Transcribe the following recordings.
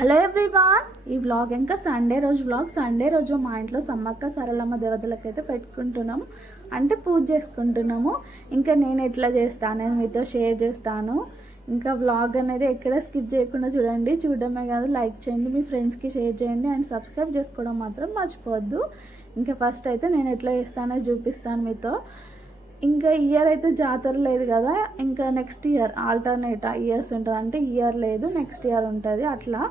Hello everyone ఈ vlog ఇంకా Sunday రోజు వ్లాగ్ సండే రోజు మా ఇంట్లో సమ్మక్క సరళమ్మ దేవతలకు అయితే అంటే పూజ చేసుకుంటున్నాము. ఇంకా నేను ఎట్లా చేస్తాను అనేది మీతో షేర్ చేస్తాను. ఇంకా వ్లాగ్ అనేది ఎక్కడ స్కిప్ చేయకుండా చూడండి. చూడడమే కాదు లైక్ చేయండి మీ ఫ్రెండ్స్కి షేర్ చేయండి అండ్ సబ్స్క్రైబ్ చేసుకోవడం మాత్రం మర్చిపోవద్దు. ఇంకా ఫస్ట్ అయితే నేను ఎట్లా చేస్తానో చూపిస్తాను మీతో. ఇంకా ఇయర్ అయితే జాతర లేదు కదా ఇంకా నెక్స్ట్ ఇయర్ ఆల్టర్నేట్ ఇయర్స్ ఉంటుంది. అంటే ఇయర్ లేదు నెక్స్ట్ ఇయర్ ఉంటుంది అట్లా.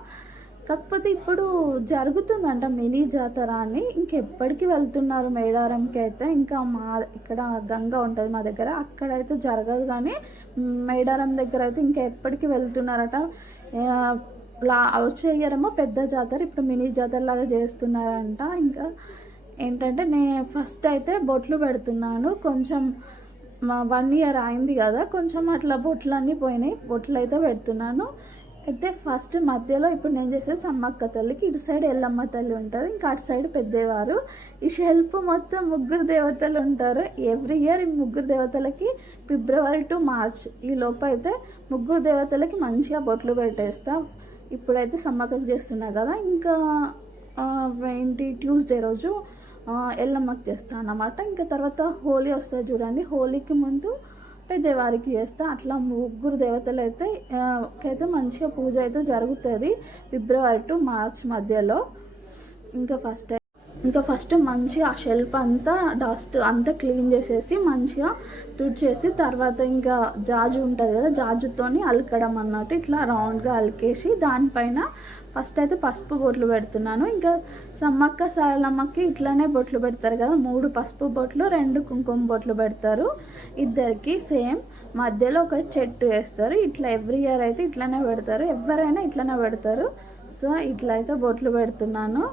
కాకపోతే ఇప్పుడు జరుగుతుందంట మినీ జాతర అని. ఇంకెప్పటికి వెళ్తున్నారు మేడారంకి అయితే. ఇంకా మా ఇక్కడ గంగ ఉంటుంది మా దగ్గర. అక్కడైతే జరగదు కానీ మేడారం దగ్గర అయితే ఇంకా ఎప్పటికి వెళ్తున్నారట. లా వచ్చే ఇయర్ ఏమో పెద్ద జాతర ఇప్పుడు మినీ జాతర లాగా చేస్తున్నారంట. ఇంకా ఏంటంటే నేను ఫస్ట్ అయితే బొట్లు పెడుతున్నాను. కొంచెం మా వన్ ఇయర్ అయింది కదా కొంచెం అట్లా బొట్లు అన్నీ పోయినాయి. బొట్లు అయితే పెడుతున్నాను. అయితే ఫస్ట్ మధ్యలో ఇప్పుడు నేను చేసే సమ్మక్క తల్లికి ఇటు సైడ్ ఎల్లమ్మ తల్లి ఉంటుంది ఇంకా అటు సైడ్ పెద్దవారు. ఈ షెల్ఫ్ మొత్తం ముగ్గురు దేవతలు ఉంటారు. ఎవ్రీ ఇయర్ ఈ ముగ్గురు దేవతలకి ఫిబ్రవరి టు మార్చ్ ఈ లోపు అయితే ముగ్గురు దేవతలకి మంచిగా బొట్లు పెట్టేస్తాం. ఇప్పుడైతే సమ్మక్కకి చేస్తున్నా కదా ఇంకా ఏంటి ట్యూస్డే రోజు ఎల్లమ్మకి చేస్తాను అన్నమాట. ఇంకా తర్వాత హోలీ వస్తుంది చూడండి. హోలీకి ముందు పెద్దవారికి చేస్తా. అట్లా ముగ్గురు దేవతలు అయితే అయితే మంచిగా పూజ అయితే జరుగుతుంది. ఫిబ్రవరి టు మార్చ్ మధ్యలో. ఇంకా ఫస్ట్ ఇంకా ఫస్ట్ మంచిగా ఆ షెల్ఫ్ అంతా డస్ట్ అంతా క్లీన్ చేసేసి మంచిగా తుడిచేసి తర్వాత ఇంకా జాజు ఉంటుంది కదా జాజుతోని అలకడం అన్నట్టు ఇట్లా రౌండ్గా అలికేసి దానిపైన ఫస్ట్ అయితే పసుపు బొట్లు పెడుతున్నాను. ఇంకా సమ్మక్క సారలమ్మకి ఇట్లానే బొట్లు పెడతారు కదా మూడు పసుపు బొట్లు రెండు కుంకుమ బొట్లు పెడతారు. ఇద్దరికి సేమ్. మధ్యలో ఒక చెట్టు వేస్తారు. ఇట్లా ఎవ్రీ ఇయర్ అయితే ఇట్లానే పెడతారు. ఎవరైనా ఇట్లానే పెడతారు. సో ఇట్లా అయితే బొట్లు పెడుతున్నాను.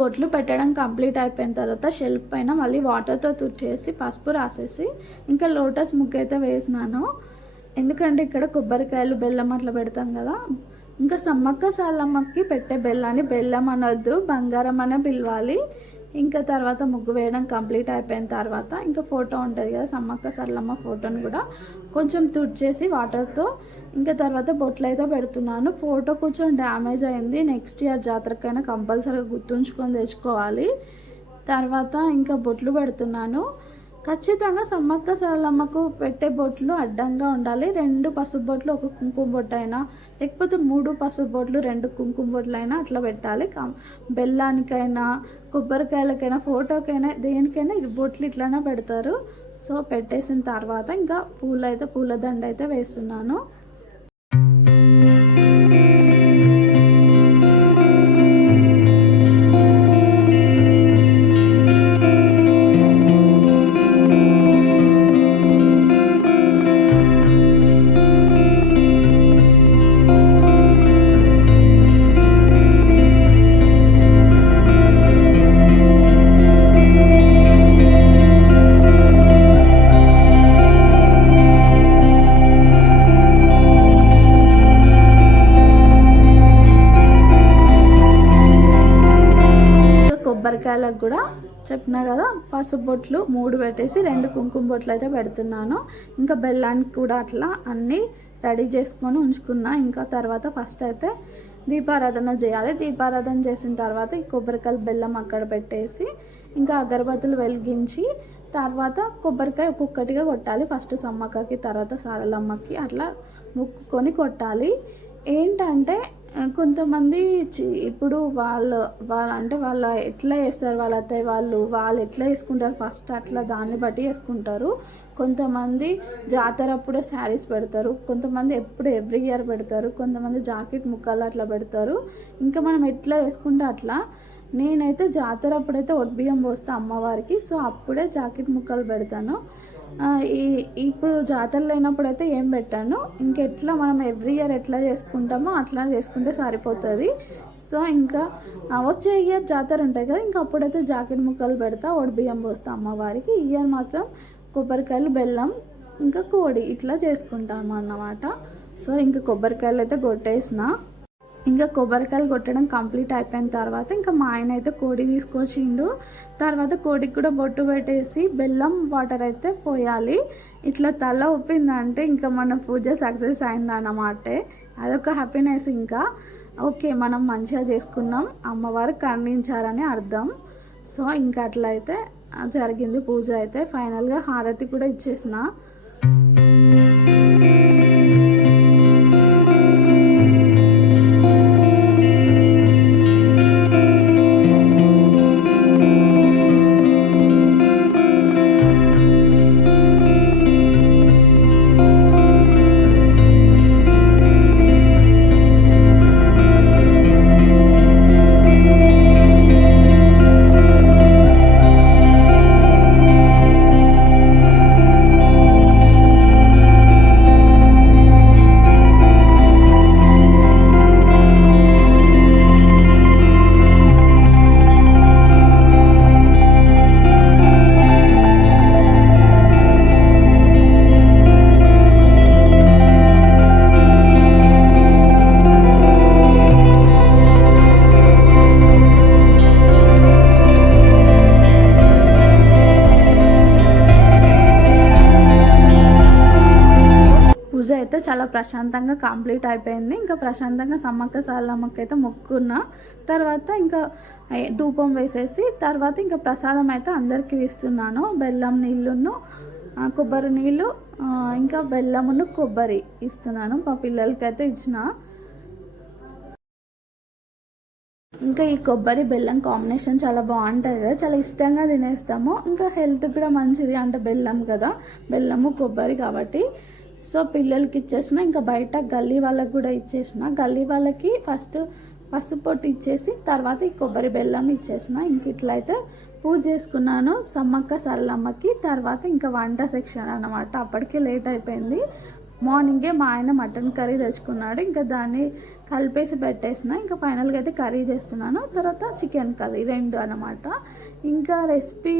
బొట్లు పెట్టడం కంప్లీట్ అయిపోయిన తర్వాత షెల్ఫ్ పైన మళ్ళీ వాటర్తో తుడిచేసి పసుపు రాసేసి ఇంకా లోటస్ ముగ్గు అయితే వేసినాను. ఎందుకంటే ఇక్కడ కొబ్బరికాయలు బెల్లం అట్లా పెడతాం కదా. ఇంకా సమ్మక్క సాలమ్మకి పెట్టే బెల్లాన్ని బెల్లం అనొద్దు బంగారం అనే పిలవాలి. ఇంకా తర్వాత ముగ్గు వేయడం కంప్లీట్ అయిపోయిన తర్వాత ఇంకా ఫోటో ఉంటుంది కదా సమ్మక్క సర్లమ్మ ఫోటోని కూడా కొంచెం తుడిచేసి వాటర్తో ఇంకా తర్వాత బొట్లు అయితే పెడుతున్నాను. ఫోటో కొంచెం డ్యామేజ్ అయింది. నెక్స్ట్ ఇయర్ జాతరకైనా కంపల్సరీగా గుర్తుంచుకొని తెచ్చుకోవాలి. తర్వాత ఇంకా బొట్లు పెడుతున్నాను. ఖచ్చితంగా సమ్మక్క సరళమ్మకు పెట్టే బొట్లు అడ్డంగా ఉండాలి. రెండు పసుపు బొట్లు ఒక కుంకుమ బొట్టు అయినా లేకపోతే మూడు పసుపు బొట్లు రెండు కుంకుమ బొట్లు అయినా అట్లా పెట్టాలి. బెల్లానికైనా కొబ్బరికాయలకైనా ఫోటోకైనా దేనికైనా ఈ బొట్లు ఇట్లానే పెడతారు. సో పెట్టేసిన తర్వాత ఇంకా పూలైతే పూలదండ అయితే వేస్తున్నాను. కొబ్బరికాయలకు కూడా చెప్పినా కదా పసుపు బొట్లు మూడు పెట్టేసి రెండు కుంకుమ బొట్లు అయితే పెడుతున్నాను. ఇంకా బెల్లానికి కూడా అట్లా అన్నీ రెడీ చేసుకొని ఉంచుకున్నా. ఇంకా తర్వాత ఫస్ట్ అయితే దీపారాధన చేయాలి. దీపారాధన చేసిన తర్వాత ఈ కొబ్బరికాయలు బెల్లం అక్కడ పెట్టేసి ఇంకా అగరబత్తులు వెలిగించి తర్వాత కొబ్బరికాయ ఒక్కొక్కటిగా కొట్టాలి. ఫస్ట్ సమ్మక్కకి తర్వాత సారలమ్మకి అట్లా ముక్కుకొని కొట్టాలి. ఏంటంటే కొంతమంది చి- ఇప్పుడు వాళ్ళు వాళ్ళ అంటే వాళ్ళ ఎట్లా వేస్తారు వాళ్ళ అత్తయ్య వాళ్ళు వాళ్ళు ఎట్లా వేసుకుంటారు ఫస్ట్ అట్లా దాన్ని బట్టి వేసుకుంటారు. కొంతమంది జాతర అప్పుడే శారీస్ పెడతారు కొంతమంది ఎప్పుడు ఎవ్రీ ఇయర్ పెడతారు కొంతమంది జాకెట్ ముక్కలు అట్లా పెడతారు. ఇంకా మనం ఎట్లా వేసుకుంటే అట్లా. నేనైతే జాతర అప్పుడైతే ఒడ్బియ్యం పోస్తా అమ్మవారికి సో అప్పుడే జాకెట్ ముక్కలు పెడతాను. ఈ ఇప్పుడు జాతరలు లేనప్పుడు అయితే ఏం పెట్టాను. ఇంకెట్లా మనం ఎవ్రీ ఇయర్ ఎట్లా చేసుకుంటామో అట్లా చేసుకుంటే సరిపోతుంది. సో ఇంకా వచ్చే ఇయర్ జాతర ఉంటాయి కదా ఇంకా అప్పుడైతే జాకెట్ ముక్కలు పెడతా బియ్యం పోస్తా అమ్మవారికి. ఇయర్ మాత్రం కొబ్బరికాయలు బెల్లం ఇంకా కోడి ఇట్లా చేసుకుంటాము అన్నమాట. సో ఇంకా కొబ్బరికాయలు అయితే కొట్టేసిన. ఇంకా కొబ్బరికాయలు కొట్టడం కంప్లీట్ అయిపోయిన తర్వాత ఇంకా మా ఆయన అయితే కోడి తీసుకొచ్చిండు. తర్వాత కోడికి కూడా బొట్టు పెట్టేసి బెల్లం వాటర్ అయితే పోయాలి. ఇట్లా తల ఒప్పిందంటే ఇంకా మన పూజ సక్సెస్ అయిందన్నమాట. అదొక హ్యాపీనెస్ ఇంకా. ఓకే మనం మంచిగా చేసుకున్నాం. అమ్మవారు కరుణించారని అర్థం. సో ఇంకా అట్లయితే జరిగింది పూజ అయితే. ఫైనల్గా హారతి కూడా ఇచ్చేసిన. అయితే చాలా ప్రశాంతంగా కంప్లీట్ అయిపోయింది. ఇంకా ప్రశాంతంగా సమ్మక్క సారలమ్మకి అయితే మొక్కున్నా తర్వాత ఇంకా ధూపం వేసేసి తర్వాత ఇంకా ప్రసాదం అయితే అందరికీ ఇస్తున్నాను. బెల్లం నీళ్ళును కొబ్బరి నీళ్ళు ఇంకా బెల్లమును కొబ్బరి ఇస్తున్నాను. మా పిల్లలకి అయితే ఇచ్చిన. ఇంకా ఈ కొబ్బరి బెల్లం కాంబినేషన్ చాలా బాగుంటుంది కదా. చాలా ఇష్టంగా తినేస్తాము. ఇంకా హెల్త్ కూడా మంచిది. అంటే బెల్లం కదా. బెల్లము కొబ్బరి కాబట్టి. సో పిల్లలకి ఇచ్చేసిన ఇంకా బయట గల్లీ వాళ్ళకి కూడా ఇచ్చేసిన గల్లీ వాళ్ళకి ఫస్ట్ పసుపు పొట్టు ఇచ్చేసి తర్వాత ఈ కొబ్బరి బెల్లం ఇచ్చేసిన ఇంక ఇట్లయితే పూజ చేసుకున్నాను. సమ్మక్క సరళమ్మకి తర్వాత ఇంకా వంట సెక్షన్ అన్నమాట. అప్పటికే లేట్ అయిపోయింది. మార్నింగే మా ఆయన మటన్ కర్రీ తెచ్చుకున్నాడు. ఇంకా దాన్ని కలిపేసి పెట్టేసిన. ఇంకా ఫైనల్గా అయితే కర్రీ చేస్తున్నాను. తర్వాత చికెన్ కర్రీ రెండు అనమాట ఇంకా రెసిపీ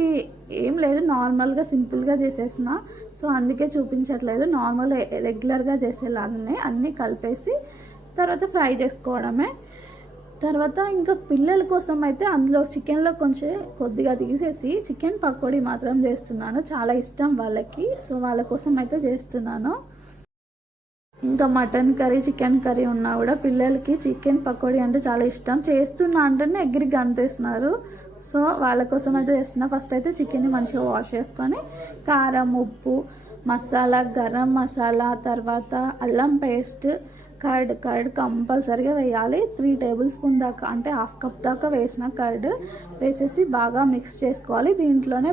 ఏం లేదు. నార్మల్గా సింపుల్గా చేసేసిన. సో అందుకే చూపించట్లేదు. నార్మల్ రెగ్యులర్గా చేసేలాగానే అన్నీ కలిపేసి తర్వాత ఫ్రై చేసుకోవడమే. తర్వాత ఇంకా పిల్లల కోసం అయితే అందులో చికెన్లో కొంచెం కొద్దిగా తీసేసి చికెన్ పకోడీ మాత్రం చేస్తున్నాను. చాలా ఇష్టం వాళ్ళకి. సో వాళ్ళ కోసం అయితే చేస్తున్నాను. ఇంకా మటన్ కర్రీ చికెన్ కర్రీ ఉన్నా కూడా పిల్లలకి చికెన్ పకోడీ అంటే చాలా ఇష్టం. చేస్తున్నా అంటేనే ఎగ్గిరి గంతేస్తున్నారు. సో వాళ్ళ కోసం అయితే చేస్తున్నా. ఫస్ట్ అయితే చికెన్ని మంచిగా వాష్ చేసుకొని కారం ఉప్పు మసాలా గరం మసాలా తర్వాత అల్లం పేస్ట్ కర్డ్ కర్డ్ కంపల్సరీగా వేయాలి. త్రీ టేబుల్ స్పూన్ దాకా అంటే హాఫ్ కప్ దాకా వేసిన కర్డ్ వేసేసి బాగా మిక్స్ చేసుకోవాలి. దీంట్లోనే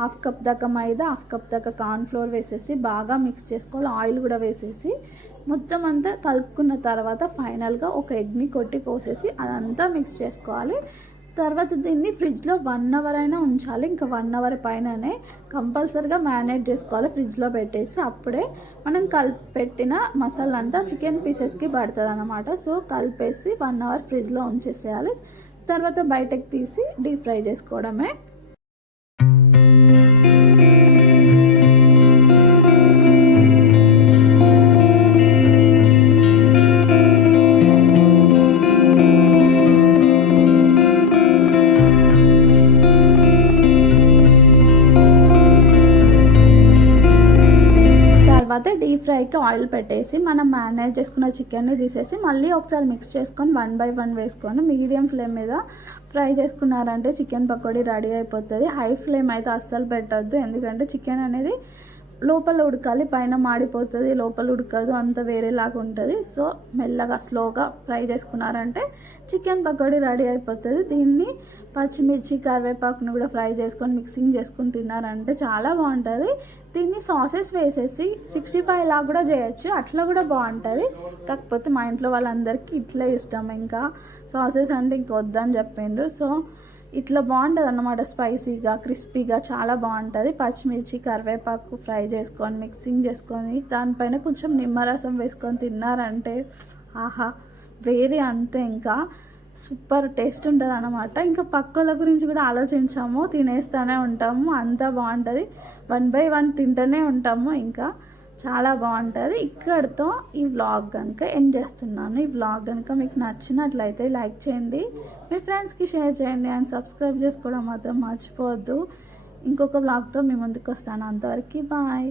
హాఫ్ కప్ దాకా మైదా హాఫ్ కప్ దాకా కార్న్ ఫ్లోర్ వేసేసి బాగా మిక్స్ చేసుకోవాలి. ఆయిల్ కూడా వేసేసి మొత్తం అంతా కలుపుకున్న తర్వాత ఫైనల్గా ఒక ఎగ్ని కొట్టి పోసేసి అదంతా మిక్స్ చేసుకోవాలి. తర్వాత దీన్ని ఫ్రిడ్జ్లో వన్ అవర్ అయినా ఉంచాలి. ఇంకా వన్ అవర్ పైననే కంపల్సరిగా మ్యారినేట్ చేసుకోవాలి ఫ్రిడ్జ్లో పెట్టేసి. అప్పుడే మనం కలిపి పెట్టిన మసాలా అంతా చికెన్ పీసెస్కి పడుతుంది అనమాట సో కలిపేసి వన్ అవర్ ఫ్రిడ్జ్లో ఉంచేసేయాలి. తర్వాత బయటకు తీసి డీప్ ఫ్రై చేసుకోవడమే. తర్వాత డీప్ ఫ్రైకి ఆయిల్ పెట్టేసి మనం మ్యారినేట్ చేసుకున్న చికెన్ని తీసేసి మళ్ళీ ఒకసారి మిక్స్ చేసుకొని వన్ బై వన్ వేసుకొని మీడియం ఫ్లేమ్ మీద ఫ్రై చేసుకున్నారంటే చికెన్ పకోడీ రెడీ అయిపోతుంది. హై ఫ్లేమ్ అయితే అస్సలు పెట్టద్దు. ఎందుకంటే చికెన్ అనేది లోపల ఉడకాలి పైన మాడిపోతుంది లోపల ఉడకదు అంత వేరేలాగా ఉంటుంది. సో మెల్లగా స్లోగా ఫ్రై చేసుకున్నారంటే చికెన్ పకోడీ రెడీ అయిపోతుంది. దీన్ని పచ్చిమిర్చి కరివేపాకును కూడా ఫ్రై చేసుకొని మిక్సింగ్ చేసుకొని తిన్నారంటే చాలా బాగుంటుంది. దీన్ని సాసెస్ వేసేసి సిక్స్టీ ఫైవ్ లాగా కూడా చేయొచ్చు. అట్లా కూడా బాగుంటుంది. కాకపోతే మా ఇంట్లో వాళ్ళందరికీ ఇట్లే ఇష్టం. ఇంకా సాసెస్ అంటే ఇంక వద్దని చెప్పిండ్రు. సో ఇట్లా బాగుంటుంది అన్నమాట స్పైసీగా క్రిస్పీగా చాలా బాగుంటుంది. పచ్చిమిర్చి కరివేపాకు ఫ్రై చేసుకొని మిక్సింగ్ చేసుకొని దానిపైన కొంచెం నిమ్మరసం వేసుకొని తిన్నారంటే ఆహా వేరే అంతే ఇంకా. సూపర్ టేస్ట్ ఉంటుంది అనమాట ఇంకా పక్కల గురించి కూడా ఆలోచించాము తినేస్తూనే ఉంటాము అంతా బాగుంటుంది. వన్ బై వన్ తింటూనే ఉంటాము ఇంకా. చాలా బాగుంటుంది. ఇక్కడితో ఈ వ్లాగ్ కనుక ఎండ్ చేస్తున్నాను. ఈ వ్లాగ్ కనుక మీకు నచ్చినట్లయితే లైక్ చేయండి. మీ ఫ్రెండ్స్కి షేర్ చేయండి అండ్ సబ్స్క్రైబ్ చేసుకోవడం మాత్రం మర్చిపోవద్దు. ఇంకొక వ్లాగ్తో మీ ముందుకు వస్తాను. అంతవరకు బాయ్